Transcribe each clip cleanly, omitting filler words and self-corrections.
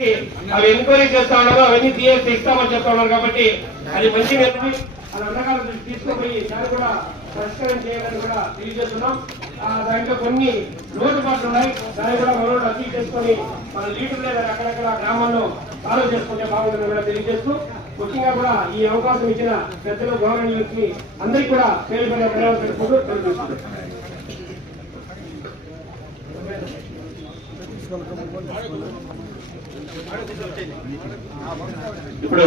అవి ఎంక్వైరీ చేస్తా ఉన్నారు, అవన్నీ తీసి ఇస్తామని చెప్తా ఉన్నారు. కాబట్టి అది మంచి నిర్ణయం. అది అందకాలం తీసుకుపోయి దాన్ని కూడా పరిష్కారం చేయాలని కూడా తెలియజేస్తున్నాం. దాంట్లో కొన్ని లోటుపాట్లు ఉన్నాయి, దాన్ని కూడా మనం అసలు చేసుకొని మన లీడర్ లేదా అక్కడక్కడ గ్రామాల్లో సాల్వ్ చేసుకుంటే బాగుందని కూడా తెలియజేస్తూ, ముఖ్యంగా కూడా ఈ అవకాశం ఇచ్చిన పెద్దలు గవర్నమెంట్ అందరికీ కూడా పేరుపైన ధన్యవాదాలు తెలుపుతూ తెలియజేస్తున్నాం. ఇప్పుడు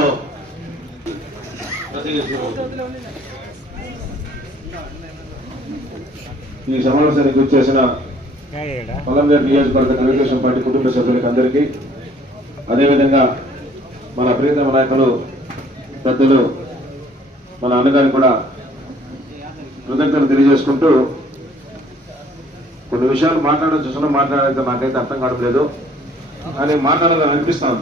ఈ సమావేశానికి వచ్చేసిన పొలంగారి నియోజకవర్గ తెలుగుదేశం పార్టీ కుటుంబ సభ్యులకి అందరికీ, అదేవిధంగా మన ప్రియతమ నాయకులు పెద్దలు మన అన్నగారికి కూడా కృతజ్ఞతలు తెలియజేసుకుంటూ, కొన్ని విషయాలు మాట్లాడడం చూసినా మాట్లాడితే నాకైతే అర్థం కావడం లేదు, కానీ మాట్లాడాలని అనిపిస్తాను.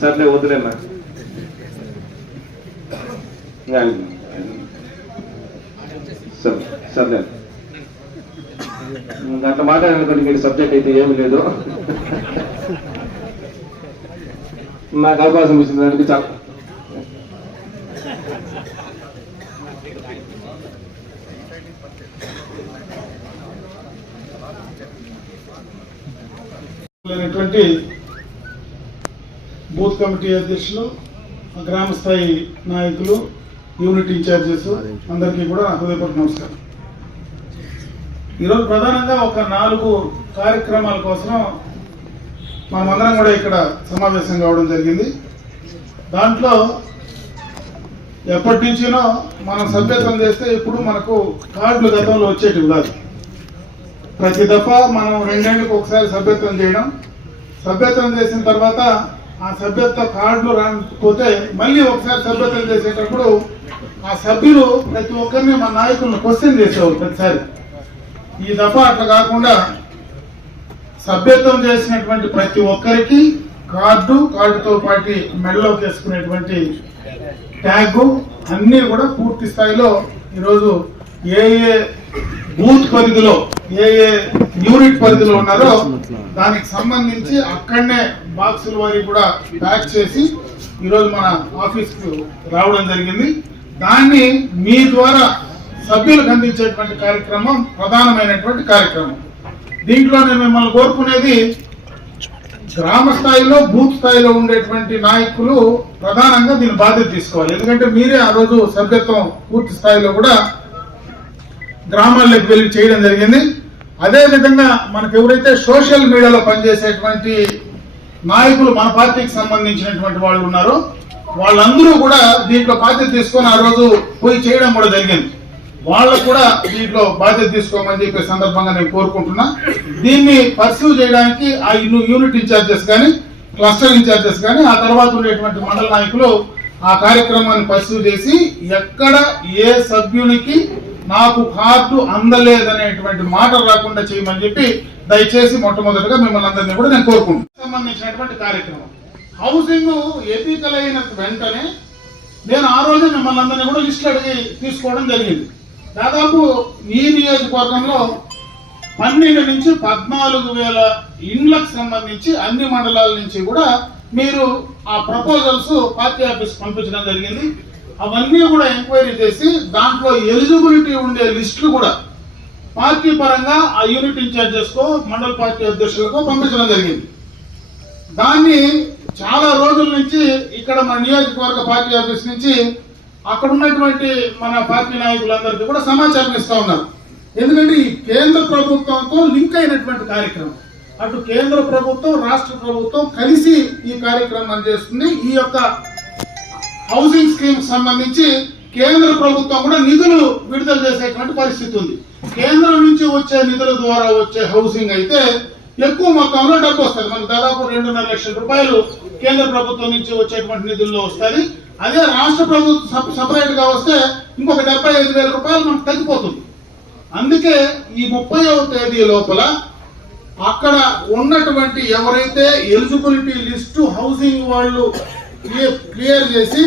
సర్లే వదిలేనా, సర్లే అట్లా మాట్లాడాలనుకోండి, మీరు సబ్జెక్ట్ అయితే ఏమి లేదు. నాకు అవకాశం ఇచ్చిన దానికి చాలా బూత్ కమిటీ అధ్యక్షులు, గ్రామ స్థాయి నాయకులు, యూనిట్ ఇన్ఛార్జెస్ అందరికీ కూడా హృదయపూర్వక నమస్కారం. ఈరోజు ప్రధానంగా ఒక 4 కార్యక్రమాల కోసం మనమందరం కూడా ఇక్కడ సమావేశం కావడం జరిగింది. దాంట్లో ఎప్పటి నుంచినో మనం సభ్యత్వం చేస్తే ఇప్పుడు మనకు కార్డులు గతంలో వచ్చేటివి కాదు. ప్రతి దఫా మనం 2 ఏళ్ళకి ఒకసారి సభ్యత్వం చేయడం, సభ్యత్వం చేసిన తర్వాత ఆ సభ్యత్వ కార్డులు రాకపోతే మళ్ళీ ఒకసారి సభ్యత్వం చేసేటప్పుడు ఆ సభ్యులు ప్రతి ఒక్కరిని మన నాయకులను క్వశ్చన్ చేసేవారు ప్రతిసారి. ఈ దఫా అట్లా కాకుండా సభ్యత్వం చేసినటువంటి ప్రతి ఒక్కరికి కార్డుతో పాటు మెడలోకి వేసుకునేటువంటి ట్యాగ్ అన్ని కూడా పూర్తి స్థాయిలో ఈరోజు ఏ బూత్ పరిధిలో ఏ యూనిట్ పరిధిలో ఉన్నారో దానికి సంబంధించి అక్కడనే బాక్సుల వారికి కూడా ప్యాక్ చేసి ఈరోజు మన ఆఫీస్కు రావడం జరిగింది. దాన్ని మీ ద్వారా సభ్యులకు అందించేటువంటి కార్యక్రమం ప్రధానమైనటువంటి కార్యక్రమం. దీంట్లో నేను మిమ్మల్ని కోరుకునేది, గ్రామ స్థాయిలో బూత్ స్థాయిలో ఉండేటువంటి నాయకులు ప్రధానంగా దీని బాధ్యత తీసుకోవాలి. ఎందుకంటే మీరే ఆ రోజు సభ్యత్వం పూర్తి స్థాయిలో కూడా గ్రామాల్లోకి వెళ్ళి చేయడం జరిగింది. అదేవిధంగా మనకు ఎవరైతే సోషల్ మీడియాలో పనిచేసేటువంటి నాయకులు మన పార్టీకి సంబంధించినటువంటి వాళ్ళు ఉన్నారో వాళ్ళందరూ కూడా దీంట్లో బాధ్యత తీసుకొని ఆ రోజు పోయి చేయడం కూడా జరిగింది. వాళ్ళకు కూడా దీంట్లో బాధ్యత తీసుకోమని చెప్పే సందర్భంగా నేను కోరుకుంటున్నా. దీన్ని పర్సూ చేయడానికి ఆ యూనిట్ ఇన్ఛార్జెస్ కానీ, క్లస్టర్ ఇన్ఛార్జెస్ కానీ, ఆ తర్వాత ఉండేటువంటి మండల నాయకులు ఆ కార్యక్రమాన్ని పర్సూ చేసి ఎక్కడ ఏ సభ్యునికి నాకు కార్డు అందలేదనేటువంటి మాట రాకుండా చేయమని చెప్పి దయచేసి మొట్టమొదటిగా మిమ్మల్ని అందరినీ కూడా నేను కోరుకుంటున్నాను. సంబంధించినటువంటి కార్యక్రమం హౌసింగ్ ఎపికలైన వెంటనే నేను ఆ రోజు మిమ్మల్ని అందరినీ కూడా లిస్టులు అడిగి తీసుకోవడం జరిగింది. దాదాపు ఈ నియోజకవర్గంలో 12 నుంచి 14,000 ఇండ్లకు సంబంధించి అన్ని మండలాల నుంచి కూడా మీరు ఆ ప్రపోజల్స్ పార్టీ ఆఫీస్ పంపించడం జరిగింది. అవన్నీ కూడా ఎంక్వైరీ చేసి దాంట్లో ఎలిజిబిలిటీ ఉండే లిస్టులు కూడా పార్టీ పరంగా ఆ యూనిట్ ఇన్ఛార్జెస్కో మండల పార్టీ అధ్యక్షులకో పంపించడం జరిగింది. దాన్ని చాలా రోజుల నుంచి ఇక్కడ మన నియోజకవర్గ పార్టీ ఆఫీస్ నుంచి అక్కడ ఉన్నటువంటి మన పార్టీ నాయకులందరికీ కూడా సమాచారం ఇస్తా ఉన్నారు. ఎందుకంటే ఈ కేంద్ర ప్రభుత్వంతో లింక్ అయినటువంటి కార్యక్రమం, అటు కేంద్ర ప్రభుత్వం రాష్ట్ర ప్రభుత్వం కలిసి ఈ కార్యక్రమం చేస్తుంది. ఈ యొక్క హౌసింగ్ స్కీమ్ సంబంధించి కేంద్ర ప్రభుత్వం కూడా నిధులు విడుదల చేసేటువంటి పరిస్థితి ఉంది. కేంద్రం నుంచి వచ్చే నిధుల ద్వారా వచ్చే హౌసింగ్ అయితే ఎక్కువ మొత్తంలో డబ్బు వస్తుంది. మనకు దాదాపు 2.5 లక్షల రూపాయలు కేంద్ర ప్రభుత్వం నుంచి వచ్చేటువంటి నిధుల్లో వస్తుంది. అదే రాష్ట్ర ప్రభుత్వం సపరేట్ గా వస్తే ఇంకొక 75,000 రూపాయలు మనకు తగ్గిపోతుంది. అందుకే ఈ 30వ తేదీ లోపల అక్కడ ఉన్నటువంటి ఎవరైతే ఎలిజిబిలిటీ లిస్టు హౌసింగ్ వాళ్ళు క్లియర్ చేసి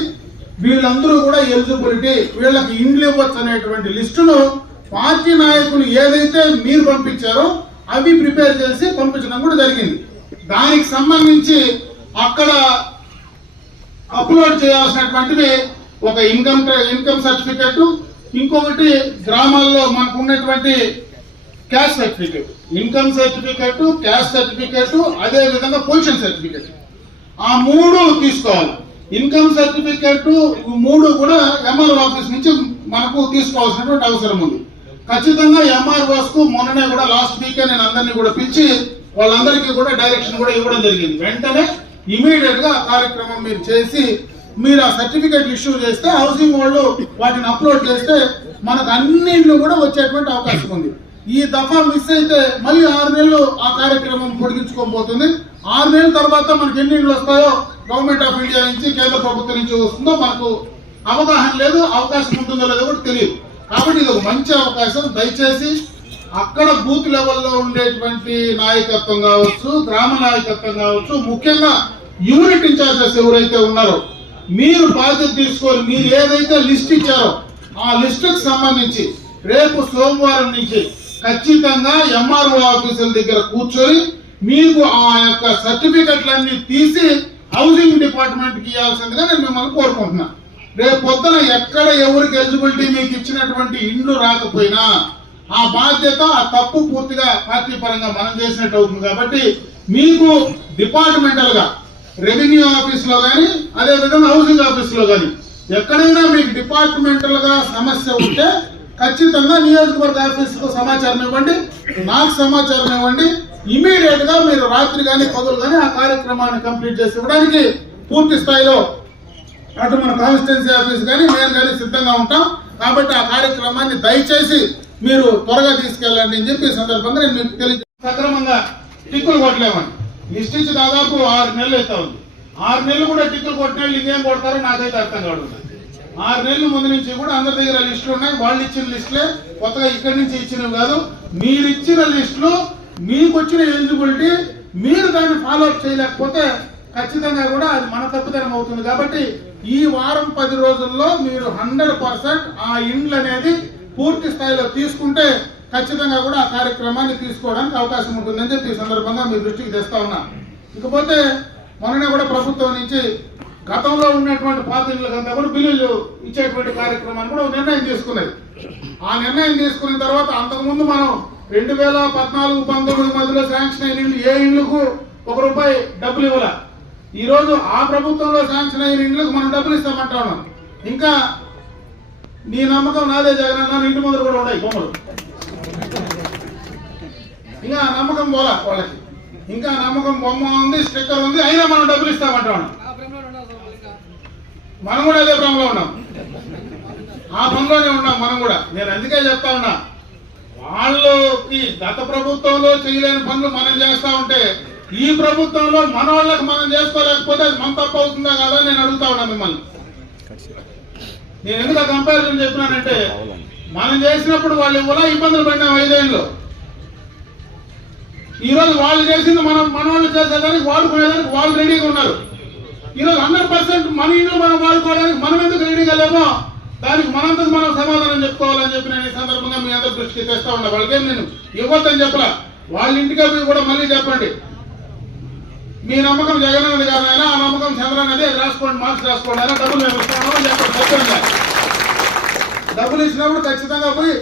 వీళ్ళందరూ కూడా ఎలిజిబిలిటీ వీళ్ళకి ఇండ్లు ఇవ్వచ్చు అనేటువంటి లిస్టును పార్టీ నాయకులు ఏదైతే మీరు పంపించారో అవి ప్రిపేర్ చేసి పంపించడం కూడా జరిగింది. దానికి సంబంధించి అక్కడ అప్లోడ్ చేయాల్సినటువంటివి ఒక ఇన్కమ్ సర్టిఫికెట్, ఇంకొకటి గ్రామాల్లో మనకు ఉన్నటువంటి caste certificate, income certificate, caste certificate, అదే విధంగా పొజిషన్ సర్టిఫికెట్, ఆ 3 తీసుకోవాలి. ఇన్కమ్ సర్టిఫికెట్ 3 కూడా ఎంఆర్ఓ ఆఫీస్ నుంచి మనకు తీసుకోవాల్సినటువంటి అవసరం ఉంది. ఖచ్చితంగా ఎంఆర్ఓస్ కు మొన్ననే కూడా లాస్ట్ వీకే నేను అందరినీ కూడా పిలిచి వాళ్ళందరికీ కూడా డైరెక్షన్ కూడా ఇవ్వడం జరిగింది. వెంటనే ఇమీడియట్ గా ఆ కార్యక్రమం మీరు చేసి మీరు ఆ సర్టిఫికెట్ ఇష్యూ చేస్తే హౌసింగ్ వాళ్ళు వాటిని అప్లోడ్ చేస్తే మనకు అన్ని ఇండ్లు కూడా వచ్చేటువంటి అవకాశం ఉంది. ఈ దఫా మిస్ అయితే మళ్ళీ 6 నెలలు ఆ కార్యక్రమం పొడిగించుకోబోతుంది. 6 నెలల తర్వాత మనకి ఎన్ని ఇండ్లు వస్తాయో గవర్నమెంట్ ఆఫ్ ఇండియా నుంచి, కేంద్ర ప్రభుత్వం నుంచి వస్తుందో మనకు అవగాహన లేదు, అవకాశం ఉంటుందో లేదో కూడా తెలియదు. కాబట్టి ఇది ఒక మంచి అవకాశం. దయచేసి అక్కడ బూత్ లెవెల్లో ఉండేటువంటి నాయకత్వం కావచ్చు, గ్రామ నాయకత్వం కావచ్చు, ముఖ్యంగా యూనిట్ ఇన్ఛార్జెస్ ఎవరైతే ఉన్నారో మీరు బాధ్యత తీసుకొని మీరు ఏదైతే లిస్ట్ ఇచ్చారో ఆ లిస్టుకు సంబంధించి రేపు సోమవారం నుంచి ఖచ్చితంగా ఎంఆర్ఓ ఆఫీసుల దగ్గర కూర్చొని మీకు ఆ యొక్క సర్టిఫికెట్లన్నీ తీసి హౌసింగ్ డిపార్ట్మెంట్ కి ఇవ్వాల్సిందిగా నేను మిమ్మల్ని కోరుకుంటున్నా. రేపు పొద్దున ఎక్కడ ఎవరికి ఎలిజిబిలిటీ మీకు ఇచ్చినటువంటి ఇండ్లు రాకపోయినా ఆ బాధ్యత, ఆ తప్పు పూర్తిగా పార్టీ పరంగా మనం చేసినట్టు అవుతుంది. కాబట్టి మీకు డిపార్ట్మెంటల్ గా రెవెన్యూ ఆఫీస్ లో కానీ, అదే విధంగా హౌసింగ్ ఆఫీస్ లో కానీ ఎక్కడైనా మీకు డిపార్ట్మెంటల్ గా సమస్య ఉంటే ఖచ్చితంగా నియోజకవర్గ ఆఫీస్ కు సమాచారం ఇవ్వండి, నాకు సమాచారం ఇవ్వండి. ఇమీడియట్ గా మీరు రాత్రి కానీ పగలు కానీ ఆ కార్యక్రమాన్ని కంప్లీట్ చేసి ఇవ్వడానికి పూర్తి స్థాయిలో అటు మన కాన్స్టిట్యున్సీ ఆఫీస్ కానీ నేను కానీ సిద్ధంగా ఉంటాం. కాబట్టి ఆ కార్యక్రమాన్ని దయచేసి మీరు త్వరగా తీసుకెళ్ళండి అని చెప్పి సందర్భంగా నేను మీకు తెలియజేస్తాను. సక్రమంగా టిక్కులు కొట్టలేమని లిస్ట్ ఇచ్చి దాదాపు 6 నెలలు అవుతా ఉంది. 6 నెలలు కూడా టిక్కులు కొట్టిన ఇంకేం కొడతారో నాకైతే అర్థం కాదు. 6 నెలల ముందు నుంచి కూడా అందరి దగ్గర లిస్టులు ఉన్నాయి. వాళ్ళు ఇచ్చిన లిస్టులే, కొత్తగా ఇక్కడి నుంచి ఇచ్చినవి కాదు. మీరు ఇచ్చిన లిస్టులు, మీకు వచ్చిన ఎలిజిబిలిటీ, మీరు దాన్ని ఫాలో అప్ చేయలేకపోతే ఖచ్చితంగా కూడా అది మన తప్పుదనం అవుతుంది. కాబట్టి ఈ వారం 10 రోజుల్లో మీరు 100% ఆ ఇండ్లు అనేది పూర్తి స్థాయిలో తీసుకుంటే ఖచ్చితంగా కూడా ఆ కార్యక్రమాన్ని తీసుకోవడానికి అవకాశం ఉంటుందని చెప్పి ఈ సందర్భంగా మీ దృష్టికి తెస్తా ఉన్నా. ఇకపోతే మొన్ననే కూడా ప్రభుత్వం నుంచి గతంలో ఉన్నటువంటి పాత ఇళ్లకంతా కూడా బిల్లులు ఇచ్చేటువంటి కార్యక్రమాన్ని కూడా నిర్ణయం తీసుకున్నది. ఆ నిర్ణయం తీసుకున్న తర్వాత అంతకుముందు మనం 2014-19 మధ్యలో శాంక్షన్ అయిన ఇండ్లు ఏ ఇండ్లకు ₹1 డబ్బులు ఇవ్వాల. ఈ రోజు ఆ ప్రభుత్వంలో శాంక్షన్ అయిన ఇండ్లకు మనం డబ్బులు ఇస్తామంటా ఉన్నాం. ఇంకా నీ నమ్మకం నాదే జగన్ అన్న ఇంటి ముందర కూడా ఉన్నాయి బొమ్మలు. ఇంకా నమ్మకం పోలా వాళ్ళకి, ఇంకా నమ్మకం బొమ్మ ఉంది, స్టిక్కర్ ఉంది, అయినా మనం డబ్బులు ఇస్తామంటా ఉన్నాం. మనం కూడా అదే భ్రమలో ఉన్నాం, ఆ భ్రమలోనే ఉన్నాం మనం కూడా. నేను అందుకే చెప్తా ఉన్నా, వాళ్ళు ఈ గత ప్రభుత్వంలో చేయలేని పనులు మనం చేస్తా ఉంటే ఈ ప్రభుత్వంలో మన వాళ్ళకి మనం చేసుకోలేకపోతే అది మన తప్పు అవుతుందా కాదా నేను అడుగుతా ఉన్నా మిమ్మల్ని. నేను ఎందుకు ఆ కంపారిజన్ చెప్పినానంటే, మనం చేసినప్పుడు వాళ్ళు ఇవ్వలా, ఇబ్బందులు పడినాం 5 ఏళ్ళు. ఈరోజు వాళ్ళు చేసింది మన వాళ్ళు చేసేదానికి, వాడుకునేదానికి వాళ్ళు రెడీగా ఉన్నారు. ఈరోజు 100% మన ఇంట్లో మనం వాడుకోవడానికి మనం ఎందుకు రెడీగా లేమో దానికి మనంతకు మనం సమాధానం చెప్పుకోవాలని చెప్పి నేను ఈ సందర్భంగా మీ అందరి దృష్టికి తెస్తా ఉన్నా. వాళ్ళకేం నేను ఇవ్వద్దని చెప్పలా, వాళ్ళ ఇంటికి పోయి కూడా మళ్ళీ చెప్పండి, మీ నమ్మకం జగన్ అన్నది కాదైనా, ఆ నమ్మకం చంద్రన్ అదే, రాసుకోండి, మార్క్స్ రాసుకోండి అయినా డబ్బులు మేము ఇస్తున్నామని చెప్పండి. ఖచ్చితంగా డబ్బులు ఇచ్చినప్పుడు ఖచ్చితంగా పోయి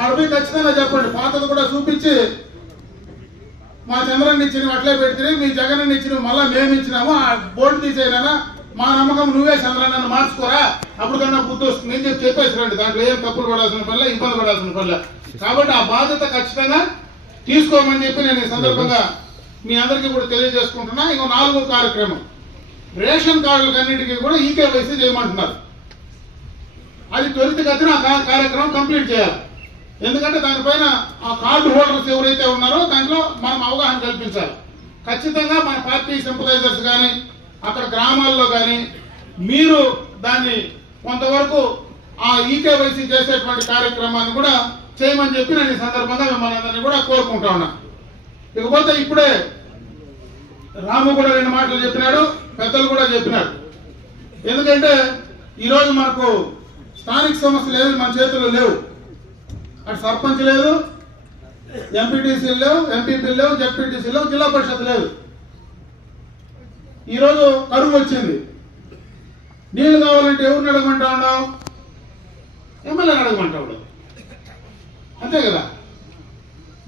ఆడపోయి ఖచ్చితంగా చెప్పండి. పాతది కూడా చూపించి మా చంద్రన్ ఇచ్చినవి అట్లే పెడితే మీ జగన్ ఇచ్చినవి మళ్ళీ మేము ఇచ్చినాము, ఆ బోర్డు తీసేనా, మా నమ్మకం నువ్వే చంద్రన్న మార్చుకోరా, అప్పుడు కన్నా బుద్ధి వస్తుంది అని చెప్పి చెప్పేసి రండి. దాంట్లో ఏం తప్పులు పడాల్సిన పనులే, ఇబ్బంది పడాల్సిన పనులే. కాబట్టి ఆ బాధ్యత ఖచ్చితంగా తీసుకోమని చెప్పి నేను ఈ సందర్భంగా మీ అందరికీ కూడా తెలియజేసుకుంటున్నా. ఇంకో 4వ కార్యక్రమం, రేషన్ కార్డులకు అన్నిటికీ కూడా ఈకేవైసీ చేయమంటున్నారు. అది త్వరితగతిన ఆ కార్యక్రమం కంప్లీట్ చేయాలి. ఎందుకంటే దానిపైన ఆ కార్డు హోల్డర్స్ ఎవరైతే ఉన్నారో దాంట్లో మనం అవగాహన కల్పించాలి. ఖచ్చితంగా మన పార్టీ సింపథైజర్స్ కానీ అక్కడ గ్రామాల్లో కానీ మీరు దాన్ని కొంతవరకు ఆ ఈకేవైసీ చేసేటువంటి కార్యక్రమాన్ని కూడా చేయమని చెప్పి నేను ఈ సందర్భంగా మిమ్మల్ని అందరినీ కూడా కోరుకుంటా ఉన్నా. ఇకపోతే ఇప్పుడే రాము కూడా 2 మాటలు చెప్పినాడు, పెద్దలు కూడా చెప్పినాడు. ఎందుకంటే ఈరోజు మనకు స్థానిక సమస్యలు ఏవి మన చేతుల్లో లేవు. అటు సర్పంచ్ లేదు, ఎంపీటీసీలు లేవు, ఎంపీపీలు లేవు, జెడ్పీటీసీలు లేవు, జిల్లా పరిషత్ లేదు. ఈరోజు కరువు వచ్చింది. నీళ్లు కావాలంటే ఎవరిని అడగమంటా ఉన్నావు? ఎమ్మెల్యేని అడగమంటా ఉన్నావు, అంతే కదా.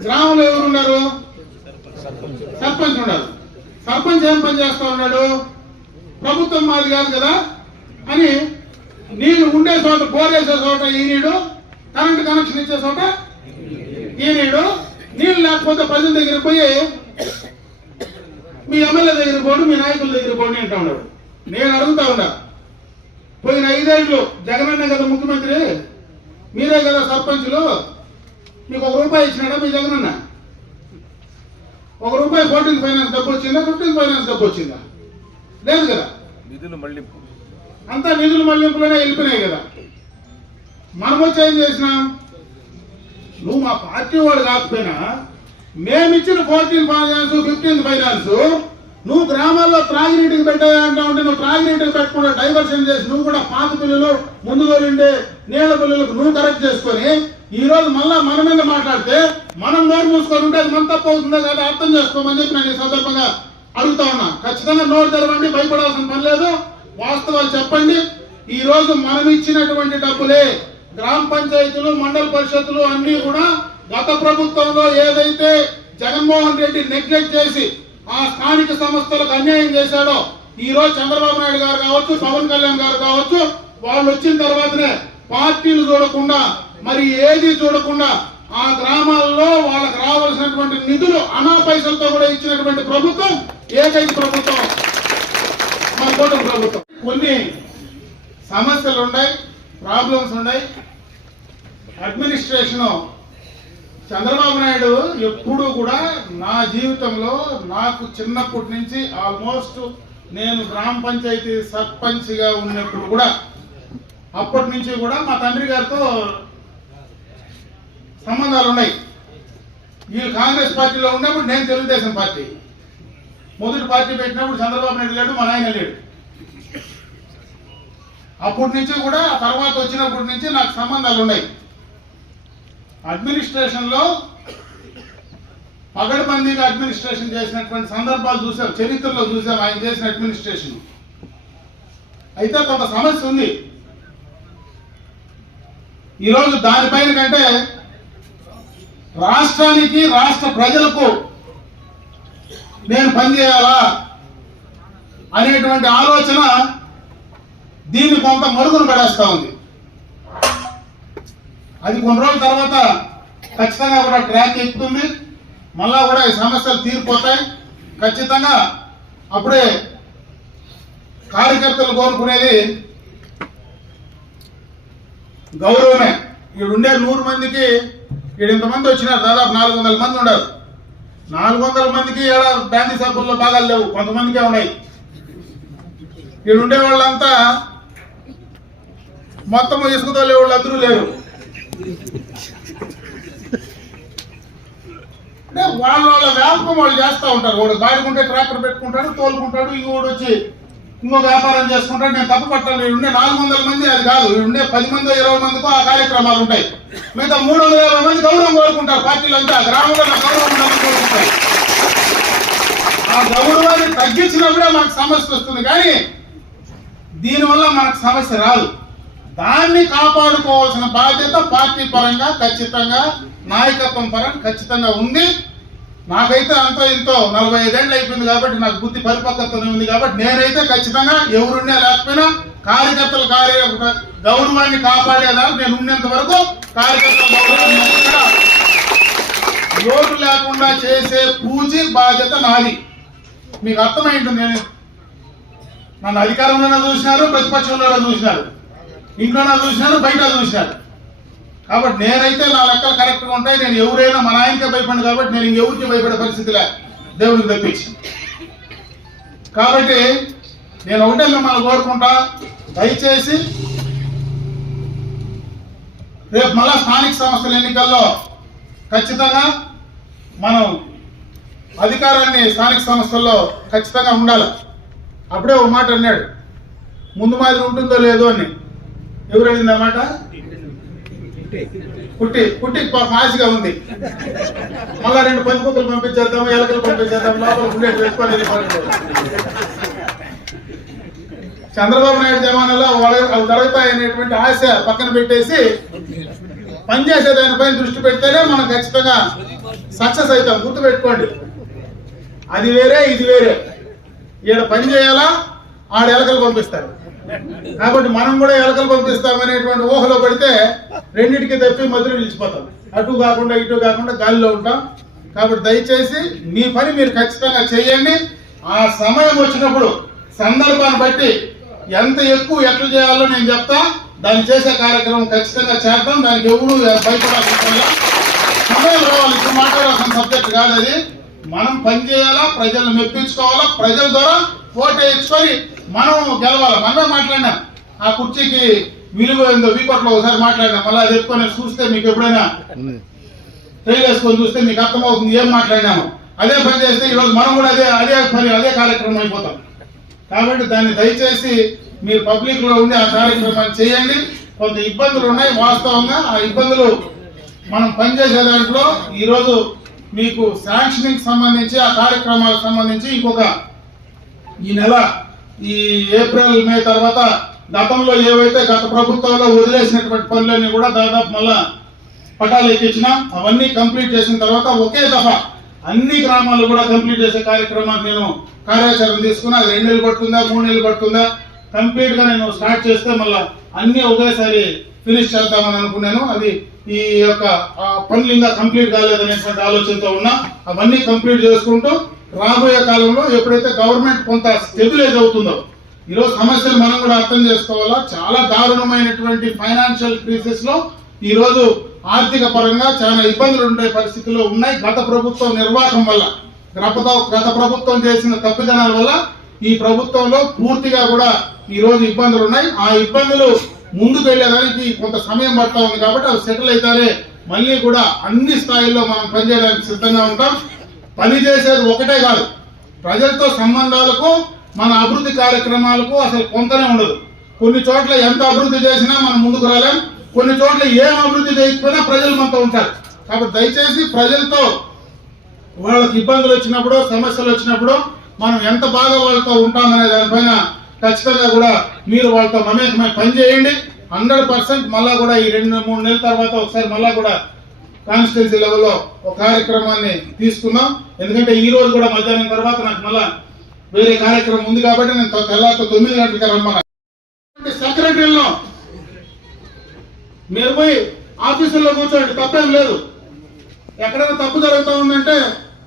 గ్రామంలో ఎవరున్నారు? సర్పంచ్ ఉన్నారు. సర్పంచ్ ఏం పని చేస్తా ఉన్నాడు? ప్రభుత్వం మాది కాదు కదా అని నీళ్లు ఉండే చోట, బోర్ వేసే చోట ఈనీడు, కరెంటు కనెక్షన్ ఇచ్చే చోట ఈనీడు, నీళ్లు లేకపోతే ప్రజల దగ్గర పోయి మీ ఎమ్మెల్యే దగ్గర పోండి, మీ నాయకుల దగ్గర పోండి అంటా ఉన్నాడు. నేను అడుగుతా ఉన్నా, పోయిన 5 ఏళ్ళు జగనన్న కదా ముఖ్యమంత్రి, మీరే కదా సర్పంచులు, మీకు ₹1 ఇచ్చినాడా మీ జగనన్న? ₹1 14 ఫైనాన్స్ డబ్బు వచ్చిందా? 15 ఫైనాన్స్ డబ్బు వచ్చిందా? లేదు కదా. అంతా నిధులు మళ్లింపులోనే వెళ్ళిపోయినాయి కదా. మనం వచ్చి ఏం చేసినాం? నువ్వు మా పార్టీ వాడు కాకపోయినా మేమిచ్చిన 14 ఫైనాన్స్ 15 ఫైనాన్స్ నువ్వు గ్రామాల్లో త్రాగినీటికి పెట్టాయంటా ఉంటే నువ్వు త్రాగినీటికి పెట్టకుండా డైవర్షన్ చేసి నువ్వు కూడా పాత పిల్లలు ముందుగా ఉండే నీళ్ళ పిల్లలకు నువ్వు కరెక్ట్ చేసుకొని ఈ రోజు మళ్ళా మన మీద మాట్లాడితే మనం నోరు మూసుకొని ఉంటే అది మన తప్పు అవుతుందో కదా అర్థం చేసుకోమని చెప్పి నేను ఈ సందర్భంగా అడుగుతా ఉన్నా. ఖచ్చితంగా నోరు తెరవండి, భయపడాల్సిన పని లేదు, వాస్తవాలు చెప్పండి. ఈ రోజు మనం ఇచ్చినటువంటి డబ్బులే గ్రామ పంచాయతీలు, మండల పరిషత్తులు అన్ని కూడా గత ప్రభుత్వంలో ఏదైతే జగన్మోహన్ రెడ్డి నెగ్లెక్ట్ చేసి ఆ స్థానిక సంస్థలకు అన్యాయం చేశాడో, ఈ రోజు చంద్రబాబు నాయుడు గారు కావచ్చు, పవన్ కళ్యాణ్ గారు కావచ్చు, వాళ్ళు వచ్చిన తర్వాతనే పార్టీలు చూడకుండా మరి ఏది చూడకుండా ఆ గ్రామాల్లో వాళ్ళకి రావాల్సినటువంటి నిధులు అనా పైసలతో కూడా ఇచ్చినటువంటి ప్రభుత్వం ఏకైక ప్రభుత్వం మన కూటమి ప్రభుత్వం. కొన్ని సమస్యలు ఉన్నాయి, ప్రాబ్లమ్స్ ఉన్నాయి. అడ్మినిస్ట్రేషన్ చంద్రబాబు నాయుడు ఎప్పుడు కూడా నా జీవితంలో నాకు చిన్నప్పటి నుంచి ఆల్మోస్ట్ నేను గ్రామ పంచాయతీ సర్పంచ్గా ఉన్నప్పుడు కూడా అప్పటి నుంచి కూడా మా తండ్రి గారితో సంబంధాలు ఉన్నాయి. వీళ్ళు కాంగ్రెస్ పార్టీలో ఉన్నప్పుడు నేను తెలుగుదేశం పార్టీ, మొదటి పార్టీ పెట్టినప్పుడు చంద్రబాబు నాయుడు లేడు, మా నాయన లేడు. అప్పటి నుంచి కూడా తర్వాత వచ్చినప్పటి నుంచి నాకు సంబంధాలు ఉన్నాయి. అడ్మినిస్ట్రేషన్ లో పగడ్బందీగా అడ్మినిస్ట్రేషన్ చేసినటువంటి సందర్భాలు చూసాం, చరిత్రలో చూసాం ఆయన చేసిన అడ్మినిస్ట్రేషన్. అయితే కొంత సమస్య ఉంది. ఈరోజు దానిపైన కంటే రాష్ట్రానికి, రాష్ట్ర ప్రజలకు నేను పనిచేయాలా అనేటువంటి ఆలోచన దీన్ని కొంత మరుగున పడేస్తా ఉంది. అది కొన్ని రోజుల తర్వాత ఖచ్చితంగా కూడా ట్రాక్ ఎక్కుతుంది, మళ్ళా కూడా ఈ సమస్యలు తీరిపోతాయి ఖచ్చితంగా. అప్పుడే కార్యకర్తలు కోరుకునేది గౌరవమే. ఈడుండే 100 మందికి ఇంతమంది వచ్చినారు, దాదాపు 400 మంది ఉన్నారు. 400 మందికి ఏడా బ్యాంకు సభ్యుల్లో భాగాలు లేవు, కొంతమందికే ఉన్నాయి. ఈడుండే వాళ్ళంతా మొత్తం ఇసుకతోలే వాళ్ళు అందరూ లేరు. అంటే వాళ్ళ వ్యాపారం వాళ్ళు చేస్తూ ఉంటారు. వాడు గాడికుంటే ట్రాక్టర్ పెట్టుకుంటాడు, తోలుకుంటాడు, ఇంకోడు వచ్చి ఇంకో వ్యాపారం చేసుకుంటాడు. నేను తప్పు పట్టాను. ఉండే 400 మంది అది కాదు, ఉండే 10 మంది 20 మందికో ఆ కార్యక్రమాలు ఉంటాయి. మిగతా 350 మంది గౌరవం కోరుకుంటారు. పార్టీలంతా గ్రామంలో గౌరవం ఉండాలని కోరుకుంటారు. ఆ గౌరవాన్ని తగ్గించినప్పుడే మనకు సమస్య వస్తుంది, కానీ దీనివల్ల మనకు సమస్య రాదు. దాన్ని కాపాడుకోవాల్సిన బాధ్యత పార్టీ పరంగా ఖచ్చితంగా, నాయకత్వం పరంగా ఖచ్చితంగా ఉంది. నాకైతే అంతో ఇంతో 45 ఏళ్ళు అయిపోయింది కాబట్టి నాకు బుద్ధి పరిపక్వత ఉంది కాబట్టి నేనైతే ఖచ్చితంగా ఎవరున్నా లేకపోయినా కార్యకర్తల గౌరవాన్ని కాపాడేదాన్ని నేను ఉన్నంత వరకు కార్యకర్తల గౌరవాన్ని లోటు లేకుండా చేసే పూచి బాధ్యత నాది. మీకు అర్థమైంటుంది. నేను నన్ను అధికారంలోనే చూసినారు, ప్రతిపక్షంలోనే చూసినారు, ఇంట్లోనే చూసినారు, బయట చూసినారు. కాబట్టి నేనైతే నా లెక్కలు కరెక్ట్గా ఉంటాయి. నేను ఎవరైనా మా నాయనకే భయపడి కాబట్టి నేను ఇంకెవరికి భయపడే పరిస్థితిలే, దేవునికి తెప్పించి. కాబట్టి నేను ఒకటే మిమ్మల్ని కోరుకుంటా, దయచేసి రేపు మళ్ళా స్థానిక సంస్థల ఎన్నికల్లో ఖచ్చితంగా మనం అధికారాన్ని స్థానిక సంస్థల్లో ఖచ్చితంగా ఉండాలి. అప్పుడే ఒక మాట అన్నాడు, ముందు మాదిరి ఉంటుందో లేదో అని. ఎవరు అడిగింది అన్నమాట? కుట్టి ఆశగా ఉంది. మళ్ళా 2 పందికొక్కులు పంపించేద్దాము, ఎలకలు పంపించేద్దాం, లోపల బుల్లెట్ వేసుకొని వెళ్ళిపోతాం. చంద్రబాబు నాయుడు జమానాలో వాళ్ళు జరుగుతాయనేటువంటి ఆశ పక్కన పెట్టేసి పనిచేసే దానిపైన దృష్టి పెడితేనే మనం ఖచ్చితంగా సక్సెస్ అవుతాం. గుర్తుపెట్టుకోండి, అది వేరే ఇది వేరే. ఈడ పని చేయాలా, ఆడ ఎలకలు పంపిస్తారు. కాబట్టి మనం కూడా ఎలకలు పంపిస్తామనేటువంటి ఊహలో పడితే రెండింటికి తప్పి మధ్యలో నిలిచిపోతాం. అటు కాకుండా ఇటు కాకుండా గాలిలో ఉంటాం. కాబట్టి దయచేసి మీ పని మీరు ఖచ్చితంగా చేయండి. ఆ సమయం వచ్చినప్పుడు సందర్భాన్ని బట్టి ఎంత ఎక్కువ ఎట్లా చేయాలో నేను చెప్తా. దాన్ని చేసే కార్యక్రమం ఖచ్చితంగా చేద్దాం. దానికి ఎవరు భయపడాల్సిన సమయం రావాలి. ఇప్పుడు మాట్లాడాల్సిన సబ్జెక్ట్ కాదు అది. మనం పని చేయాలా, ప్రజలను మెప్పించుకోవాలా, ప్రజల ద్వారా ఓటు వేయించుకొని మనం గెలవాలా. మనమే మాట్లాడినాం, ఆ కుర్చీకి విలువ ఏందో వీకోట్లో ఒకసారి మాట్లాడినాం. మళ్ళీ అది ఎత్తుకొని చూస్తే మీకు ఎప్పుడైనా ట్రైల్ వేసుకొని చూస్తే మీకు అర్థమవుతుంది ఏం మాట్లాడినాము. అదే పని చేస్తే ఈరోజు మనం కూడా అదే కార్యక్రమం అయిపోతాం. కాబట్టి దాన్ని దయచేసి మీరు పబ్లిక్ లో ఉండి ఆ కార్యక్రమాన్ని చేయండి. కొంత ఇబ్బందులు ఉన్నాయి వాస్తవంగా. ఆ ఇబ్బందులు మనం పనిచేసే దాంట్లో ఈరోజు మీకు శాంక్షనింగ్ సంబంధించి ఆ కార్యక్రమాలకు సంబంధించి ఇంకొక ఈ నెల ఈ ఏప్రిల్ మే తర్వాత గతంలో ఏవైతే గత ప్రభుత్వంలో వదిలేసినటువంటి పనులన్నీ కూడా దాదాపు మళ్ళా పటాలు ఎక్కించినాం. అవన్నీ కంప్లీట్ చేసిన తర్వాత ఒకే దఫా అన్ని గ్రామాలు కూడా కంప్లీట్ చేసే కార్యక్రమాన్ని నేను కార్యాచరణ తీసుకున్నా. అది 2 నెలలు పడుతుందా 3 నెలలు పడుతుందా కంప్లీట్ గా నేను స్టార్ట్ చేస్తే మళ్ళీ అన్ని ఒకేసారి ఫినిష్ చేద్దామని అనుకున్నాను. అది ఈ యొక్క పనులు ఇంకా కంప్లీట్ కాలేదనేటువంటి ఆలోచనతో ఉన్నా. అవన్నీ కంప్లీట్ చేసుకుంటూ రాబోయే కాలంలో ఎప్పుడైతే గవర్నమెంట్ కొంత స్టెబిలైజ్ అవుతుందో, ఈరోజు సమస్యలు మనం కూడా అర్థం చేసుకోవాలా. చాలా దారుణమైనటువంటి ఫైనాన్షియల్ క్రైసిస్ లో ఈరోజు ఆర్థిక పరంగా చాలా ఇబ్బందులు ఉండే పరిస్థితుల్లో ఉన్నాయి. గత ప్రభుత్వం నిర్వాహకం వల్ల, గత ప్రభుత్వం చేసిన తప్పిదనాల వల్ల ఈ ప్రభుత్వంలో పూర్తిగా కూడా ఈ రోజు ఇబ్బందులు ఉన్నాయి. ఆ ఇబ్బందులు ముందుకు వెళ్ళేదానికి కొంత సమయం పడతా ఉంది. కాబట్టి అవి సెటిల్ అయితేనే మళ్ళీ కూడా అన్ని స్థాయిల్లో మనం పనిచేయడానికి సిద్ధంగా ఉంటాం. పని చేసేది ఒకటే కాదు, ప్రజలతో సంబంధాలకు మన అభివృద్ధి కార్యక్రమాలకు అసలు కొంతనే ఉండదు. కొన్ని చోట్ల ఎంత అభివృద్ధి చేసినా మనం ముందుకు రాలేం. కొన్ని చోట్ల ఏం అభివృద్ధి చేయకపోయినా ప్రజలు మనతో ఉంటారు. కాబట్టి దయచేసి ప్రజలతో వాళ్ళకి ఇబ్బందులు వచ్చినప్పుడు, సమస్యలు వచ్చినప్పుడు మనం ఎంత బాగా వాళ్ళతో ఉంటామనే దానిపైన ఖచ్చితంగా కూడా మీరు వాళ్ళతో మమేకమై పని చేయండి. 100% మళ్ళా కూడా ఈ 2-3 నెలల తర్వాత ఒకసారి మళ్ళా కూడా కాన్స్టిట్యున్సీ లెవెల్లో ఒక కార్యక్రమాన్ని తీసుకున్నాం. ఎందుకంటే ఈ రోజు కూడా మధ్యాహ్నం తర్వాత నాకు మళ్ళా వేరే కార్యక్రమం ఉంది కాబట్టి నేను తెల్లారితో 9 గంటలకి రమ్మన్నా. సెక్రటరీలో మీరు పోయి ఆఫీసుల్లో కూర్చోండి, తప్పేం లేదు. ఎక్కడైనా తప్పు జరుగుతూ ఉందంటే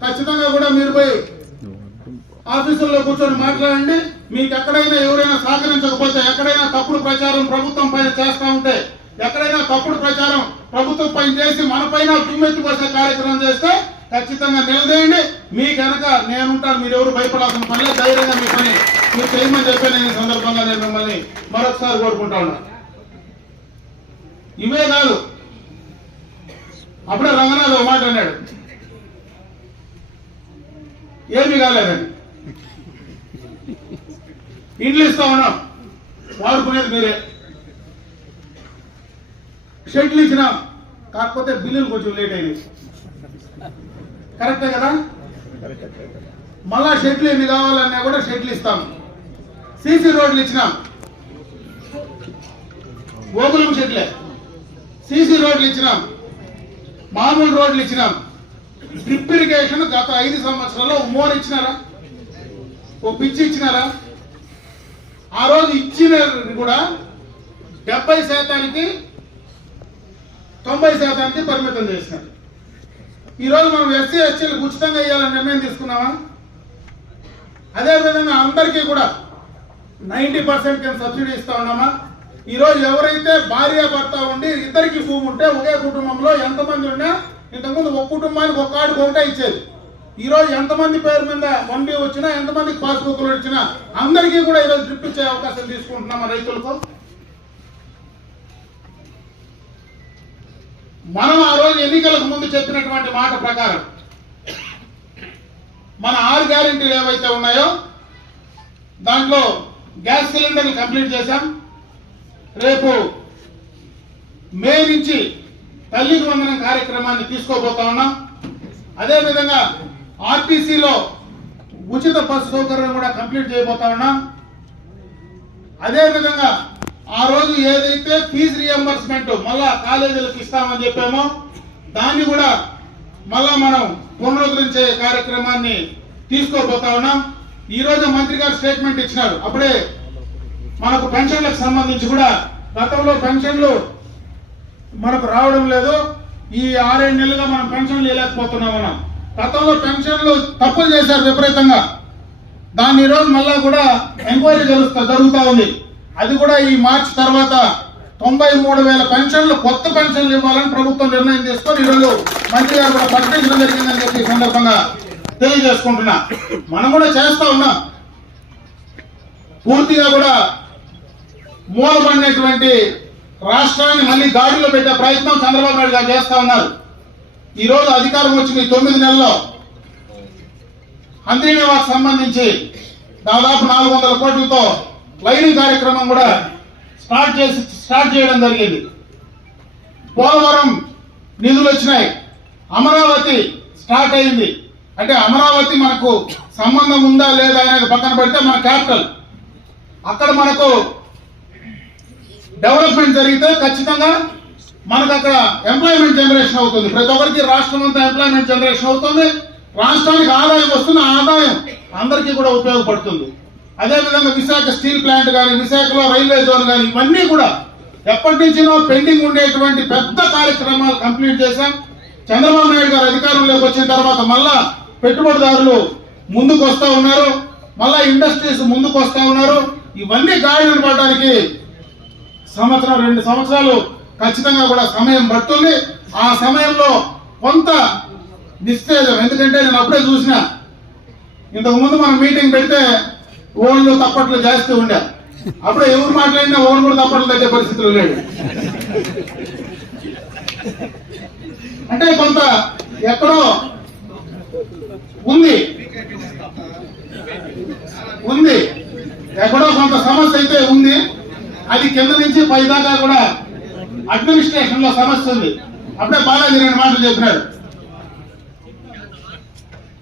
ఖచ్చితంగా కూడా మీరు పోయి ఆఫీసుల్లో కూర్చొని మాట్లాడండి. మీకు ఎక్కడైనా ఎవరైనా సహకరించకపోతే, ఎక్కడైనా తప్పుడు ప్రచారం ప్రభుత్వం పైన చేస్తూ ఉంటే, ఎక్కడైనా తప్పుడు ప్రచారం ప్రభుత్వం పైన చేసి మన పైన దుమ్మెత్తిపోసే కార్యక్రమం చేస్తే ఖచ్చితంగా నిలదేయండి. మీ కనుక నేనుంటాను, మీరు ఎవరు భయపడాల్సిన పనిలే, ధైర్యంగా మీ పని మీరు చేయమని చెప్పి నేను సందర్భంగా నేను మిమ్మల్ని మరొకసారి కోరుకుంటా ఉన్నాను. ఇవే కాదు, అప్పుడే రంగనాథ్ ఒక మాట అన్నాడు, ఏమీ కాలేదని. ఇండ్లు ఇస్తా ఉన్నాం, వాడుకునేది మీరే. షెడ్లు ఇచ్చినాం, కాకపోతే బిల్లులు కొంచెం లేట్ అయినాయి. కరెక్టే కదా? మళ్ళా షెడ్లు ఎన్ని కావాలన్నా కూడా షెడ్లు ఇస్తాం. సీసీ రోడ్లు ఇచ్చినాం, ఓగులం షెడ్లే. సీసీ రోడ్లు ఇచ్చినాం, మామూలు రోడ్లు ఇచ్చినాం. డ్రిప్ ఇరిగేషన్ గత 5 సంవత్సరాల్లో మోర్ ఇచ్చినారా? ఓ పిచ్చి ఇచ్చినారా? ఆ రోజు ఇచ్చిన కూడా 70%, 90% పరిమితం చేసినారు. ఈరోజు మనం ఎస్సీ ఎస్టీలకు ఉచితంగా ఇవ్వాలని నిర్ణయం తీసుకున్నామా? అదేవిధంగా అందరికీ కూడా 90% కింద సబ్సిడీ ఇస్తా ఉన్నామా? ఈరోజు ఎవరైతే భార్య భర్త ఉండి ఇద్దరికి భూమి ఉంటే, ఒకే కుటుంబంలో ఎంతమంది ఉన్నా, ఇంతకుముందు ఒక కుటుంబానికి ఒక కార్డుకు ఒకటే ఇచ్చేది. ఈరోజు ఎంతమంది పేరు మీద 1B వచ్చినా, ఎంతమందికి పాస్బుక్లు వచ్చినా అందరికీ కూడా ఈరోజు డ్రిప్ ఇచ్చే అవకాశం తీసుకుంటున్నామా రైతులకు? మనం ఆ రోజు ఎన్నికలకు ముందు చెప్పినటువంటి మాట ప్రకారం మన 6 గ్యారెంటీలు ఏవైతే ఉన్నాయో దాంట్లో గ్యాస్ సిలిండర్లు కంప్లీట్ చేశాం. రేపు మే నుంచి తల్లికి వందనం కార్యక్రమాన్ని తీసుకోబోతా ఉన్నాం. అదేవిధంగా ఆర్టీసీలో ఉచిత బస్సు సౌకర్యం కూడా కంప్లీట్ చేయబోతా ఉన్నాం. అదేవిధంగా ఆ రోజు ఏదైతే ఫీజు రియంబర్స్మెంట్ మళ్ళా కాలేజీలకు ఇస్తామని చెప్పామో దాన్ని కూడా మళ్ళా మనం పునరుద్ధరించే కార్యక్రమాన్ని తీసుకోబోతా ఉన్నాం. ఈ రోజు మంత్రి గారు స్టేట్మెంట్ ఇచ్చినారు. అప్పుడే మనకు పెన్షన్లకు సంబంధించి కూడా గతంలో పెన్షన్లు మనకు రావడం లేదు. ఈ 6-7 నెలలుగా మనం పెన్షన్లు ఇవ్వలేకపోతున్నాం. మనం గతంలో పెన్షన్లు తప్పులు చేశారు విపరీతంగా. దాన్ని ఈరోజు మళ్ళా కూడా ఎంక్వైరీ జరుగుతూ ఉంది. అది కూడా ఈ మార్చి తర్వాత 93,000 పెన్షన్లు కొత్త పెన్షన్లు ఇవ్వాలని ప్రభుత్వం నిర్ణయం తీసుకొని ఈరోజు మంత్రి గారు కూడా ప్రకటించడం జరిగిందని చెప్పి ఈ సందర్భంగా తెలియజేసుకుంటున్నా. మనం కూడా చేస్తా ఉన్నాం. పూర్తిగా కూడా మూలబడినటువంటి రాష్ట్రాన్ని మళ్ళీ గాడిలో పెట్టే ప్రయత్నం చంద్రబాబు నాయుడు గారు చేస్తా ఉన్నారు. ఈ రోజు అధికారం వచ్చిన 9 నెలల్లో హంద్రీనివాస్ సంబంధించి దాదాపు 400 కోట్లతో లైనింగ్ కార్యక్రమం కూడా స్టార్ట్ చేయడం జరిగింది. పోలవరం నిధులు వచ్చినాయి. అమరావతి స్టార్ట్ అయింది. అంటే అమరావతి మనకు సంబంధం ఉందా లేదా అనేది పక్కన పెడితే మన క్యాపిటల్, అక్కడ మనకు డెవలప్మెంట్ జరిగితే ఖచ్చితంగా మనకు అక్కడ ఎంప్లాయ్మెంట్ జనరేషన్ అవుతుంది. ప్రతి ఒక్కరికి రాష్ట్రం అంతా ఎంప్లాయ్మెంట్ జనరేషన్ అవుతుంది. రాష్ట్రానికి ఆదాయం వస్తున్న ఆదాయం అందరికీ కూడా ఉపయోగపడుతుంది. అదేవిధంగా విశాఖ స్టీల్ ప్లాంట్ కానీ, విశాఖలో రైల్వే జోన్ కానీ, ఇవన్నీ కూడా ఎప్పటి నుంచినో పెండింగ్ ఉండేటువంటి పెద్ద కార్యక్రమాలు కంప్లీట్ చేశాం. చంద్రబాబు నాయుడు గారు అధికారంలోకి వచ్చిన తర్వాత మళ్ళా పెట్టుబడిదారులు ముందుకు వస్తా ఉన్నారు. మళ్ళా ఇండస్ట్రీస్ ముందుకు వస్తా ఉన్నారు. ఇవన్నీ గాడిన పడడానికి 1-2 సంవత్సరాలు ఖచ్చితంగా కూడా సమయం పడుతుంది. ఆ సమయంలో కొంత నిస్తేజం, ఎందుకంటే నేను అప్పుడే చూసిన, ఇంతకు ముందు మనం మీటింగ్ పెడితే ఓన్లు తప్పట్లు చేస్తూ ఉండే, అప్పుడే ఎవరు మాట్లాడినా ఓన్ కూడా తప్పట్లు తగ్గే పరిస్థితులు లేడు. అంటే కొంత ఎక్కడో ఉంది ఎక్కడో కొంత సమస్య అయితే ఉంది. అది కింద నుంచి పై దాకా కూడా అడ్మినిస్ట్రేషన్ లో సమస్య ఉంది. అప్పుడే బాలాజీ 2 మాటలు చెప్పినాడు.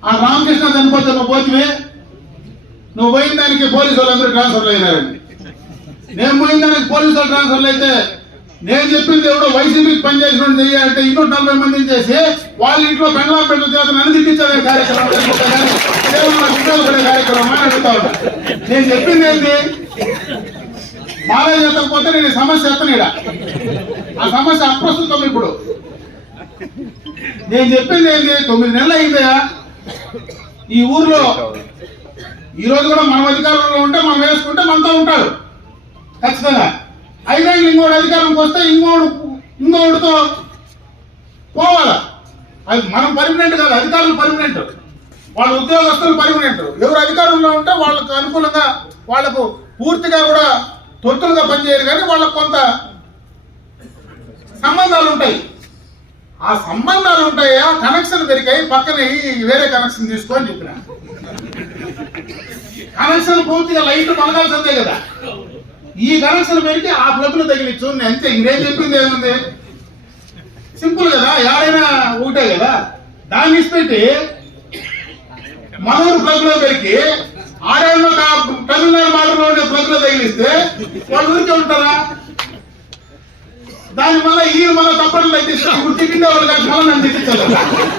ఆ రామకృష్ణ చనిపోతే నువ్వు పోతివే, నువ్వు పోయిన దానికి పోలీసు వాళ్ళందరూ ట్రాన్స్ఫర్లు అయినారండి. నేను పోయిన దానికి పోలీసు వాళ్ళు ట్రాన్స్ఫర్లు అయితే నేను చెప్పింది ఎవడో వైసీపీకి పనిచేసిన చేయాలంటే 240 మందిని చేసి వాళ్ళ ఇంట్లో పెండ్లా పెట్టు చేత నన్ను తిట్టించే కార్యక్రమం కార్యక్రమం అని అడుగుతా ఉంటా. నేను చెప్పింది ఏంటి, బాలయ్య ఎత్తకపోతే నేను సమస్య ఎత్తనేడా, ఆ సమస్య అప్రస్తుతం. ఇప్పుడు నేను చెప్పింది ఏంటి, 9 నెలలు అయిందా ఈ ఊర్లో. ఈ రోజు కూడా మనం అధికారంలో ఉంటే మనం వేసుకుంటే మనతో ఉంటాడు ఖచ్చితంగా. 5 ఏళ్ళు ఇంకోటి అధికారంకి వస్తే ఇంకోటితో పోవాలా. అది మనం పర్మనెంట్ కాదు, అధికారులు పర్మనెంట్, వాళ్ళ ఉద్యోగస్తులు పర్మనెంట్. ఎవరు అధికారంలో ఉంటే వాళ్ళకు అనుకూలంగా వాళ్లకు పూర్తిగా కూడా తొత్తులుగా పనిచేయరు, కానీ వాళ్ళకు కొంత సంబంధాలు ఉంటాయి. ఆ సంబంధాలు ఉంటాయా, కనెక్షన్ పెరిగాయి, పక్కన వేరే కనెక్షన్ తీసుకోని చెప్పిన. కనెక్షన్ పూర్తిగా లైట్ పలగాల్సిందే కదా. ఈ కనెక్షన్ పెరిగి ఆ ప్లగ్లు తగిలిచ్చు అంతే. ఇంకేం చెప్పింది ఏముంది, సింపుల్ కదా. ఎవరైనా ఒకటే కదా. దాన్ని ఇచ్చిపెట్టి మనూరు ప్లగ్ లో పెరిగి ఆడేళ్ళలో తమిళనాడు బార్డర్ లో ఉండే ప్లగ్ లో తగిలిస్తే వాళ్ళు ఊరికే ఉంటారా? దాని మళ్ళీ ఈ మళ్ళీ తప్పట్లు తగ్గిస్తారు. ఇప్పుడు తిట్టిండే వాళ్ళు కాదు, మళ్ళీ నన్ను తిట్టించాలి.